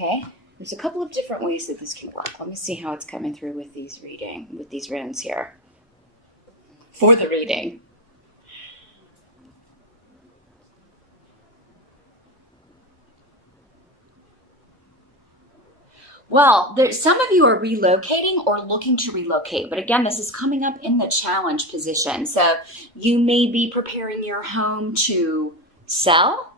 Okay, there's a couple of different ways that this can work. Let me see how it's coming through with these runes here for the reading. Well, some of you are relocating or looking to relocate, but again, this is coming up in the challenge position. So you may be preparing your home to sell.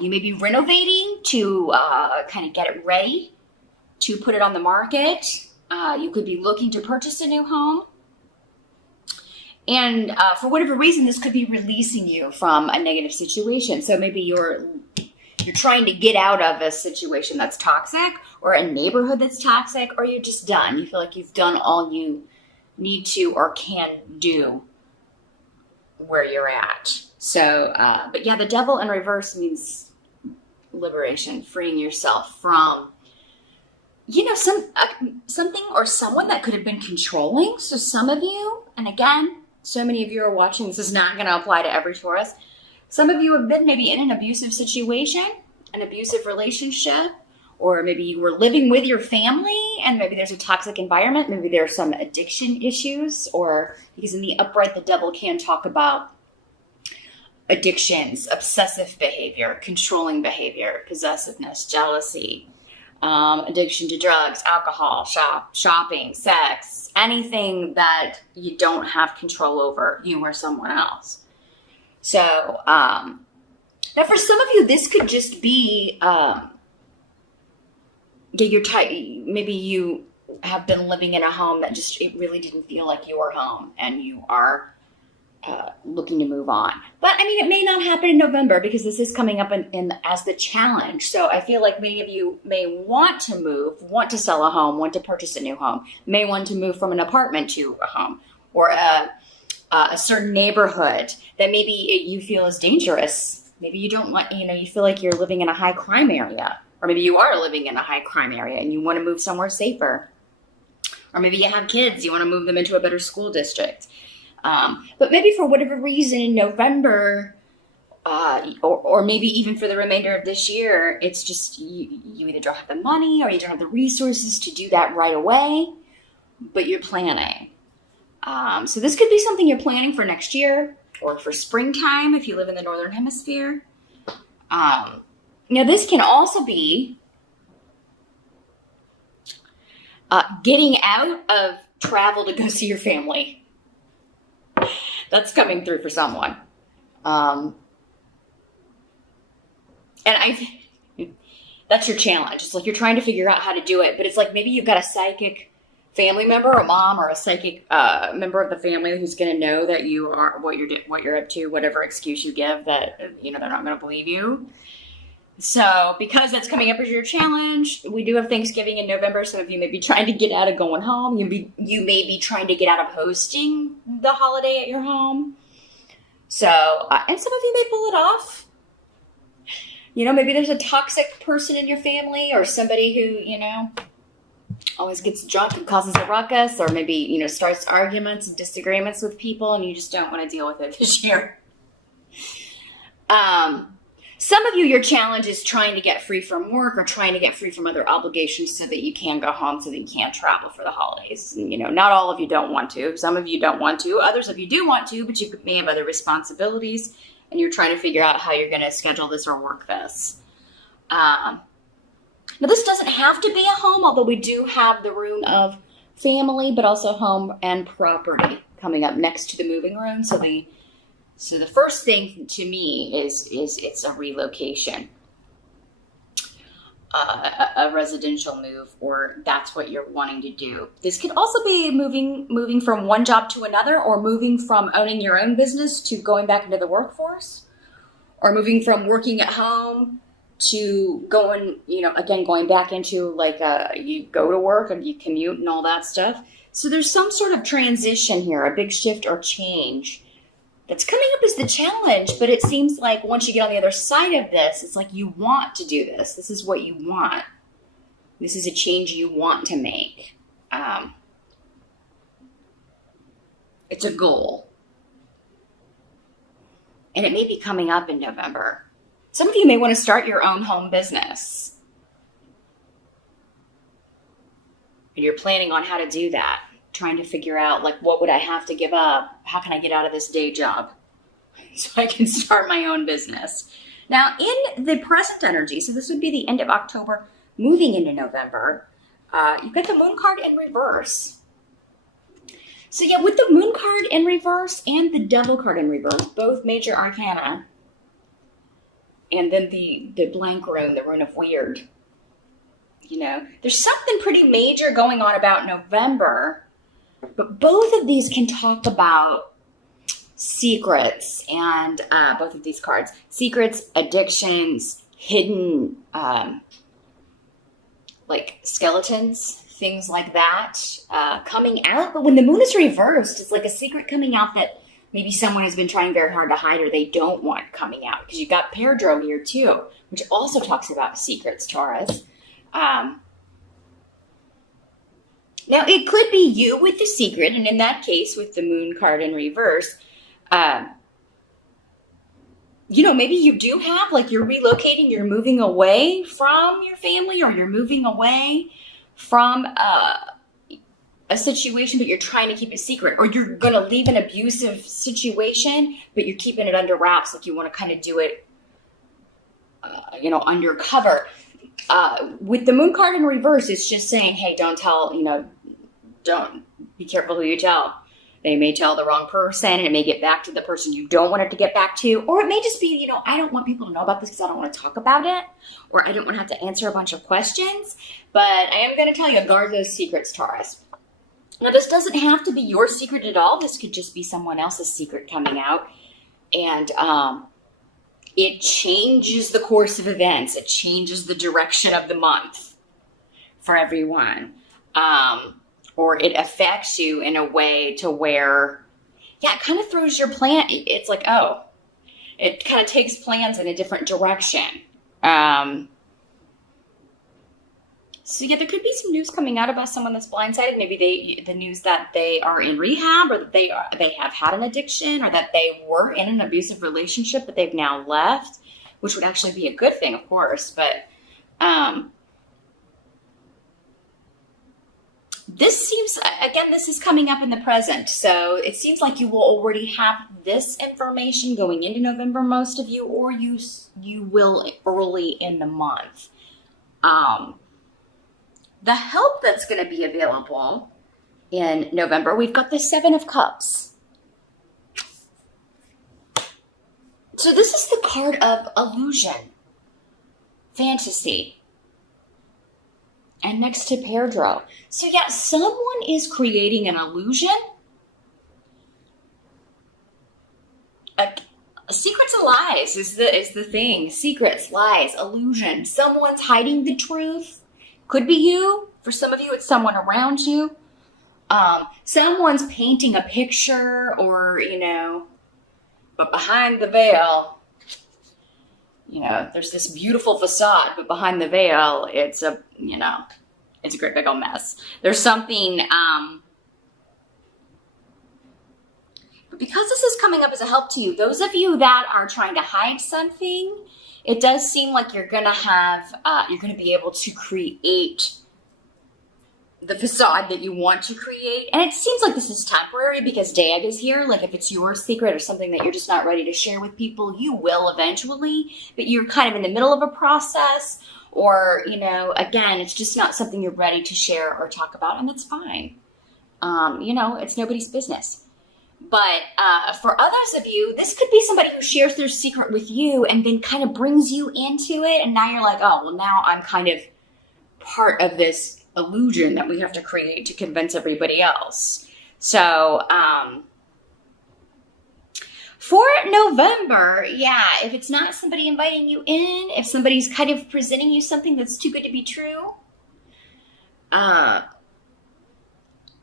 You may be renovating to kind of get it ready to put it on the market. You could be looking to purchase a new home. And for whatever reason, this could be releasing you from a negative situation. So maybe you're trying to get out of a situation that's toxic or a neighborhood that's toxic, or you're just done. You feel like you've done all you need to or can do where you're at. So, but yeah, the devil in reverse means liberation, freeing yourself from, something or someone that could have been controlling. So some of you, and again, so many of you are watching, this is not going to apply to every Taurus. Some of you have been maybe in an abusive situation, an abusive relationship, or maybe you were living with your family and maybe there's a toxic environment. Maybe there are some addiction issues, or because in the upright, the devil can talk about addictions, obsessive behavior, controlling behavior, possessiveness, jealousy, addiction to drugs, alcohol, shopping, sex, anything that you don't have control over, you or someone else. So, now for some of you, this could just be, maybe you have been living in a home that it really didn't feel like your home, and you are looking to move on. But I mean, it may not happen in November because this is coming up in as the challenge. So I feel like many of you may want to move, want to sell a home, want to purchase a new home, may want to move from an apartment to a home, or a certain neighborhood that maybe you feel is dangerous. Maybe you don't want, you feel like you're living in a high crime area, or maybe you are living in a high crime area and you want to move somewhere safer. Or maybe you have kids, you want to move them into a better school district. But maybe for whatever reason in November, or maybe even for the remainder of this year, it's just you either don't have the money or you don't have the resources to do that right away, but you're planning. So this could be something you're planning for next year or for springtime if you live in the Northern Hemisphere. Now this can also be getting out of travel to go see your family. That's coming through for someone. And that's your challenge. It's like you're trying to figure out how to do it, but it's like maybe you've got a psychic family member, a mom, or a psychic member of the family who's going to know that you are what you're up to, whatever excuse you give, that they're not going to believe you. So because that's coming up as your challenge, we do have Thanksgiving in November. Some of you may be trying to get out of going home. You may be trying to get out of hosting the holiday at your home. So, and some of you may pull it off. Maybe there's a toxic person in your family, or somebody who, always gets drunk and causes a ruckus, or maybe, starts arguments and disagreements with people, and you just don't want to deal with it this year. Some of you, your challenge is trying to get free from work or trying to get free from other obligations so that you can go home, so that you can't travel for the holidays. Not all of you don't want to. Some of you don't want to. Others of you do want to, but you may have other responsibilities, and you're trying to figure out how you're going to schedule this or work this. Now, this doesn't have to be a home, although we do have the rune of family, but also home and property coming up next to the moving rune. So the first thing to me is it's a relocation, a residential move, or that's what you're wanting to do. This could also be moving from one job to another, or moving from owning your own business to going back into the workforce, or moving from working at home to going back into you go to work and you commute and all that stuff. So there's some sort of transition here, a big shift or change that's coming up as the challenge, but it seems like once you get on the other side of this, it's like you want to do this. This is what you want. This is a change you want to make. It's a goal. And it may be coming up in November. Some of you may want to start your own home business. And you're planning on how to do that. Trying to figure out, like, what would I have to give up? How can I get out of this day job so I can start my own business? Now, in the present energy, so this would be the end of October, moving into November, you've got the moon card in reverse. So yeah, with the moon card in reverse and the devil card in reverse, both major arcana, and then the blank rune, the rune of weird, you know, there's something pretty major going on about November, but both of these can talk about secrets, and both of these cards, secrets, addictions, hidden, like skeletons, things like that, coming out. But when the moon is reversed, it's like a secret coming out that maybe someone has been trying very hard to hide or they don't want coming out. Because you've got Perdro here too, which also talks about secrets, Taurus. Now, it could be you with the secret, and in that case, with the moon card in reverse, you know, maybe you do have, like, you're relocating, you're moving away from your family, or you're moving away from a situation, but you're trying to keep it secret, or you're going to leave an abusive situation, but you're keeping it under wraps, like you want to kind of do it, you know, undercover. With the moon card in reverse, it's just saying, hey, don't tell, you know, don't be careful who you tell. They may tell the wrong person, and it may get back to the person you don't want it to get back to. Or it may just be, you know, I don't want people to know about this because I don't want to talk about it. Or I don't want to have to answer a bunch of questions. But I am going to tell you, guard those secrets, Taurus. Now, this doesn't have to be your secret at all. This could just be someone else's secret coming out. And it changes the course of events. It changes the direction of the month for everyone. Or it affects you in a way to where, yeah, it kind of throws your plan. It's like, oh, it kind of takes plans in a different direction. So yeah, there could be some news coming out about someone that's blindsided. Maybe the news that they are in rehab, or that they have had an addiction, or that they were in an abusive relationship, but they've now left, which would actually be a good thing, of course. But, this seems, again, this is coming up in the present. So it seems like you will already have this information going into November, most of you, or you will early in the month. The help that's going to be available in November, we've got the Seven of Cups. So this is the card of illusion, fantasy. And next to Perdro. So yeah, someone is creating an illusion. Secrets and lies is the thing. Secrets, lies, illusion. Someone's hiding the truth. Could be you. For some of you, it's someone around you. Someone's painting a picture, or, you know, but behind the veil, you know, there's this beautiful facade, but behind the veil, it's a, you know, it's a great big old mess. There's something, but because this is coming up as a help to you, those of you that are trying to hide something, it does seem like you're going to have, you're going to be able to create the facade that you want to create. And it seems like this is temporary because Dag is here. Like, if it's your secret or something that you're just not ready to share with people, you will eventually, but you're kind of in the middle of a process, or, you know, again, it's just not something you're ready to share or talk about, and that's fine. You know, it's nobody's business. But for others of you, this could be somebody who shares their secret with you and then kind of brings you into it. And now you're like, oh, well, now I'm kind of part of this illusion that we have to create to convince everybody else. So for November, yeah, if it's not somebody inviting you in, if somebody's kind of presenting you something that's too good to be true,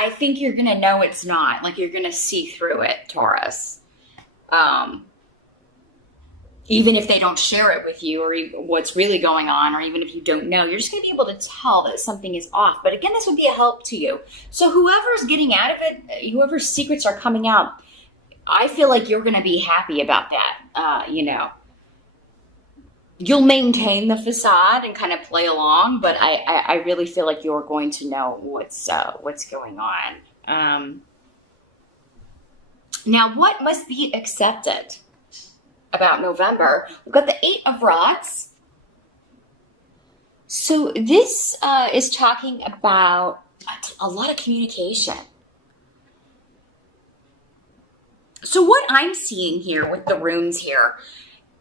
I think you're going to know it's not. Like, you're going to see through it, Taurus. Even if they don't share it with you, or what's really going on, or even if you don't know, you're just going to be able to tell that something is off. But again, this would be a help to you. So whoever's getting out of it, whoever's secrets are coming out, I feel like you're going to be happy about that, you know. you'll maintain the facade and kind of play along, but I really feel like you're going to know what's going on. Now, what must be accepted about November? We've got the Eight of Rods. So this is talking about a lot of communication. So what I'm seeing here with the runes here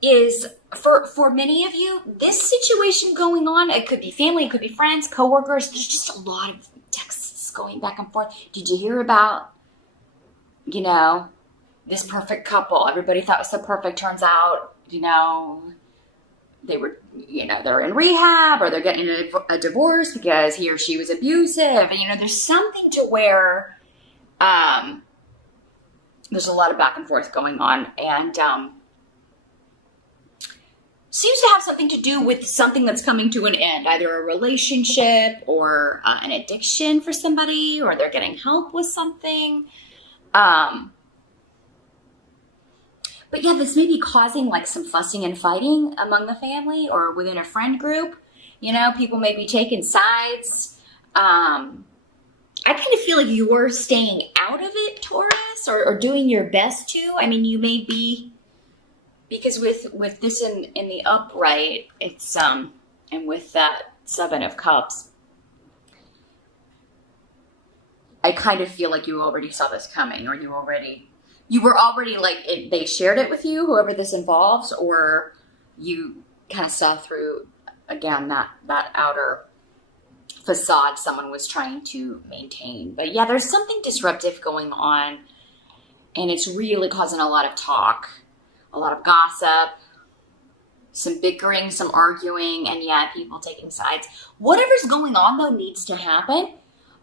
is for many of you, this situation going on, it could be family, it could be friends, coworkers, there's just a lot of texts going back and forth. Did you hear about, you know, this perfect couple? Everybody thought was so perfect. Turns out, you know, they were, you know, they're in rehab or they're getting a divorce because he or she was abusive. And, you know, there's something to where there's a lot of back and forth going on. And seems to have something to do with something that's coming to an end, either a relationship or an addiction for somebody, or they're getting help with something. But yeah, this may be causing like some fussing and fighting among the family or within a friend group. You know, people may be taking sides. I kind of feel like you're staying out of it, Taurus, or doing your best to. I mean, you may be, because with this in the upright, it's and with that Seven of Cups, I kind of feel like you already saw this coming, or you were already like they shared it with you, whoever this involves, or you kind of saw through again that outer facade someone was trying to maintain. But yeah, there's something disruptive going on, and it's really causing a lot of talk. A lot of gossip, some bickering, some arguing, and yeah, people taking sides. Whatever's going on, though, needs to happen.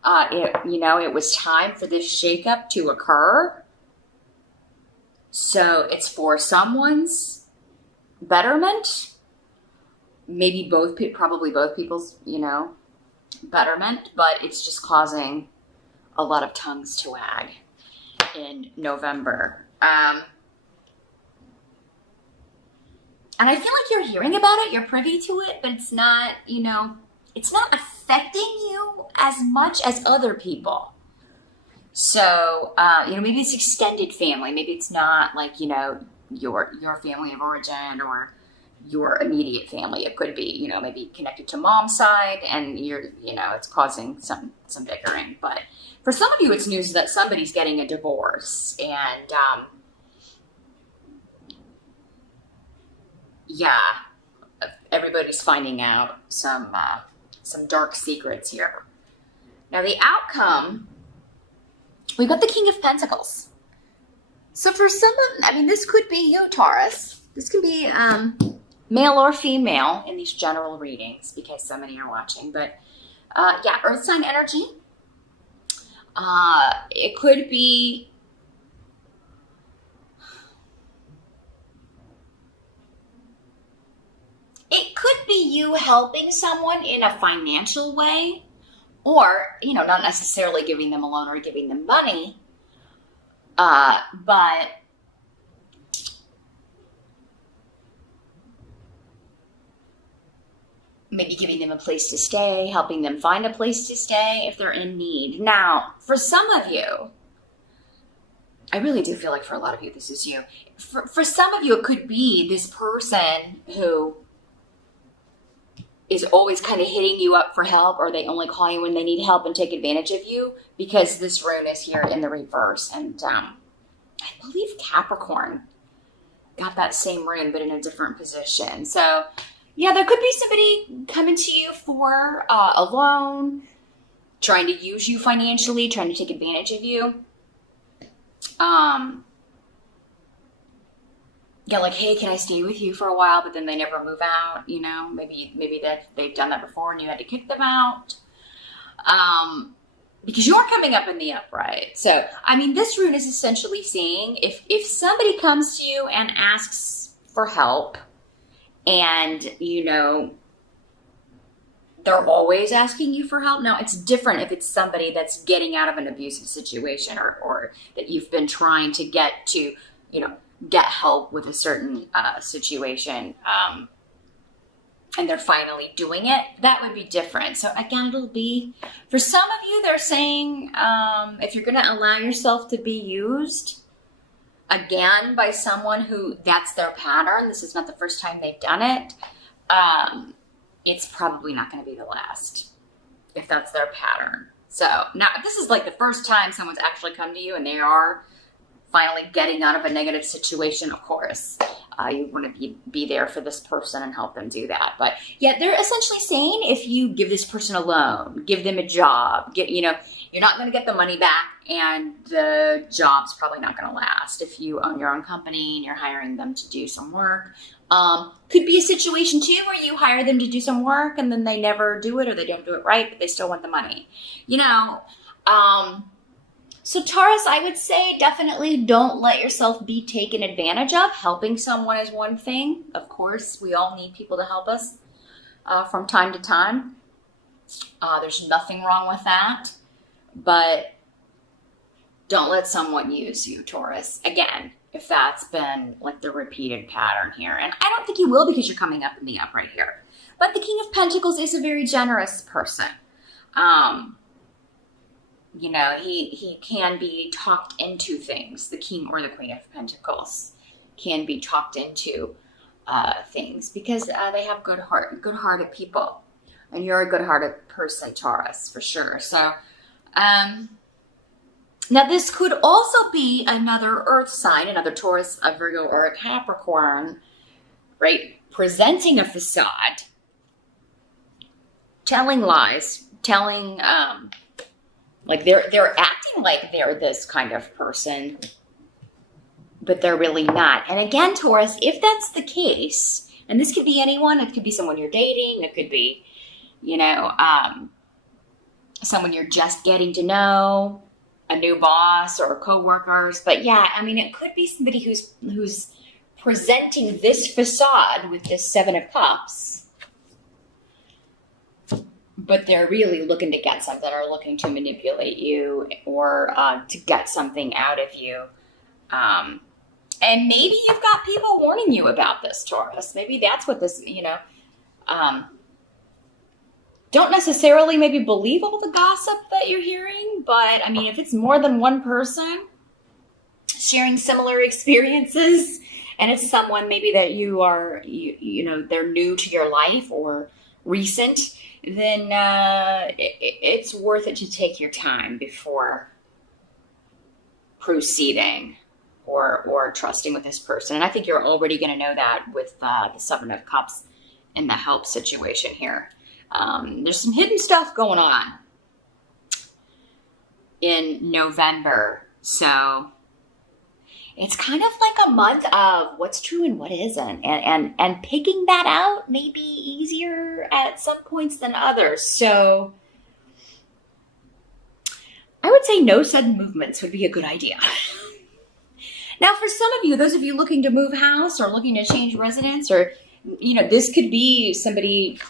It was time for this shakeup to occur. So it's for someone's betterment. Maybe probably both people's, betterment, but it's just causing a lot of tongues to wag in November. And I feel like you're hearing about it, you're privy to it, but it's not, it's not affecting you as much as other people. So, maybe it's extended family. Maybe it's not like, your family of origin or your immediate family. It could be, maybe connected to mom's side and it's causing some bickering. But for some of you, it's news that somebody's getting a divorce and, everybody's finding out some dark secrets here. Now the outcome, we've got the King of Pentacles. So for this could be you, Taurus. This can be male or female in these general readings because so many are watching. But earth sign energy. It could be you helping someone in a financial way, or, not necessarily giving them a loan or giving them money, but maybe giving them a place to stay, helping them find a place to stay if they're in need. Now, for some of you, I really do feel like for a lot of you, this is you. For some of you, it could be this person who is always kind of hitting you up for help, or they only call you when they need help and take advantage of you, because this rune is here in the reverse. And I believe Capricorn got that same rune, but in a different position. So yeah, there could be somebody coming to you for a loan, trying to use you financially, trying to take advantage of you. Like, hey, can I stay with you for a while? But then they never move out, maybe they've done that before and you had to kick them out. Because you're coming up in the upright. So, this rune is essentially saying if somebody comes to you and asks for help and, they're always asking you for help. Now, it's different if it's somebody that's getting out of an abusive situation or that you've been trying to get to, get help with a certain situation. and they're finally doing it, that would be different. So again, it'll be, for some of you, they're saying, if you're going to allow yourself to be used again by someone who that's their pattern, this is not the first time they've done it, it's probably not going to be the last, if that's their pattern. So now, if this is like the first time someone's actually come to you and they are finally getting out of a negative situation, of course, you want to be there for this person and help them do that. But yeah, they're essentially saying if you give this person a loan, give them a job, you're not going to get the money back, and the job's probably not going to last. If you own your own company and you're hiring them to do some work, could be a situation too where you hire them to do some work and then they never do it, or they don't do it right, but they still want the money. So Taurus, I would say definitely don't let yourself be taken advantage of. Helping someone is one thing. Of course, we all need people to help us from time to time. There's nothing wrong with that. But don't let someone use you, Taurus. Again, if that's been like the repeated pattern here. And I don't think you will, because you're coming up in the upright here. But the King of Pentacles is a very generous person. He can be talked into things. The King or the Queen of Pentacles can be talked into things because they have good-hearted people. And you're a good-hearted person, Taurus, for sure. So, now this could also be another earth sign, another Taurus, a Virgo, or a Capricorn, right? Presenting a facade, telling lies, telling, like they're acting like they're this kind of person, but they're really not. And again, Taurus, if that's the case, and this could be anyone, it could be someone you're dating, it could be, someone you're just getting to know, a new boss or coworkers. But yeah, I mean, it could be somebody who's presenting this facade with this Seven of Cups, but they're really looking to get something, or looking to manipulate you, or to get something out of you. And maybe you've got people warning you about this, Taurus. Maybe that's what this, don't necessarily maybe believe all the gossip that you're hearing, but I mean, if it's more than one person sharing similar experiences, and it's someone maybe that you are, they're new to your life or recent, then it's worth it to take your time before proceeding or trusting with this person. And I think you're already going to know that with the Seven of Cups and the help situation here. There's some hidden stuff going on in November. So it's kind of like a month of what's true and what isn't. And picking that out may be easier at some points than others. So I would say no sudden movements would be a good idea. Now, for some of you, those of you looking to move house or looking to change residence, or, this could be somebody,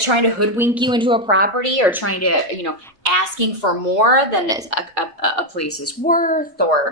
trying to hoodwink you into a property, or trying to, asking for more than a place is worth, or